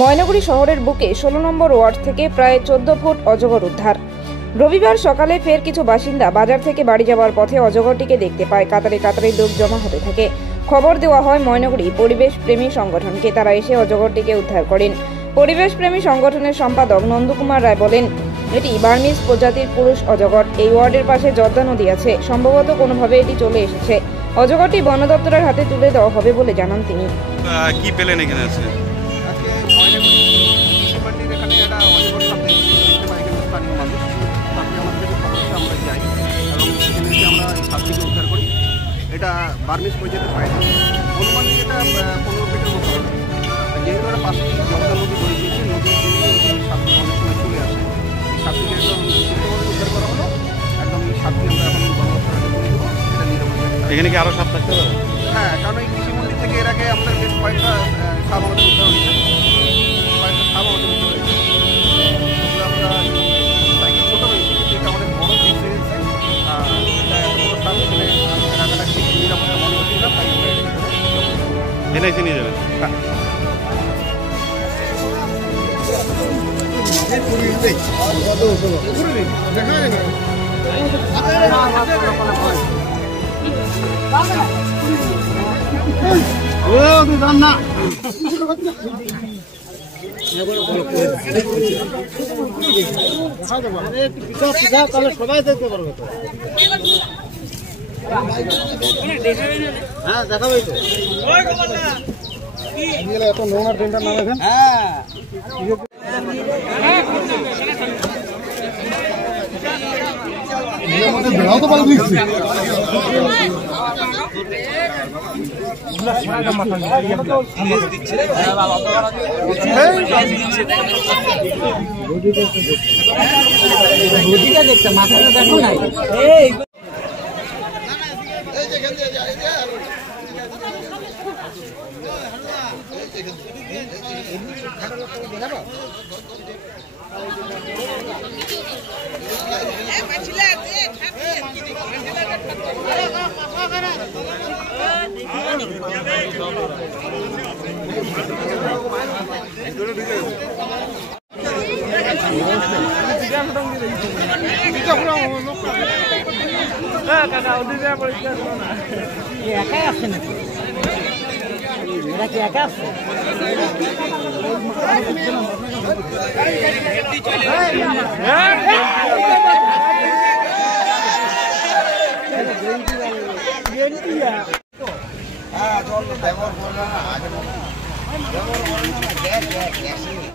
ময়নাগুড়ি শহরের বুকে 16 নম্বর ওয়ার্ড থেকে প্রায় 14 ফুট অজগর উদ্ধার। রবিবার সকালে ফের কিছু বাসিন্দা বাজার থেকে বাড়ি যাওয়ার পথে অজগরটিকে দেখতে পায়। কাতারে কাতারে লোক জমা হতে থাকে। খবর দেওয়া হয় ময়নাগুড়ি পরিবেশ প্রেমী সংগঠনকে। তারা এসে অজগরটিকে উদ্ধার করেন। পরিবেশ প্রেমী সংগঠনের সম্পাদক নন্দকুমার রায় বলেন, এটি বার্মিজ প্রজাতির পুরুষ অজগর। এই ওয়ার্ডের পাশে জর্দা নদী আছে। সম্ভবত কোনোভাবে এটি চলে এসেছে। অজগরটি বন দপ্তরের হাতে তুলে দেওয়া হবে বলে জানান তিনি। কি পেলেন এখানে আছে? উদ্ধার করি। এটা বার্মিজ প্রজাতির পায়রা। অনুমানিক এটা 15 ফিটের মতো হবে। যেহেতু এটা পাশে জর্দা নদী বয়ে গিয়েছে, নদীর যে সাপটি অনেক সময় চলে আসে, এই সাপটিকে একদম উদ্ধার করা হলো। একদম এই সাপটি আমরা এখন তুলে দেবো। এটা নিরাপদ। এখানে কি আরও সাপ থাকতে পারে? হ্যাঁ, কারণ এই কৃষি মন্দির থেকে এর আগে আমাদের বেশ কয়েকটা সাপ আমাদের উদ্ধার হয়েছে। কয়েকটা সাপ আমাদের উদ্ধার হয়েছে। আমরা সাইকেল ছোটো রয়েছে, কিন্তু এটা অনেক বড় দিক রয়েছে। এটা এত বড় সাপ এখানে রাখাটা ঠিক নিরাপত্তা মনে হচ্ছে না, তাই আমরা এসে নিয়ে যাবেন। সবাই দেখতে পারবে তো। হ্যাঁ, দেখাবে তো। এত নোংরা ট্রেনটার নাম এখন। হ্যাঁ, বেড়াও তো ভালো দিচ্ছি। দেখতে মাথাটা দেখো না। একাই আসছে নাকি? এরা কি একা আসছে? হ্যাঁ,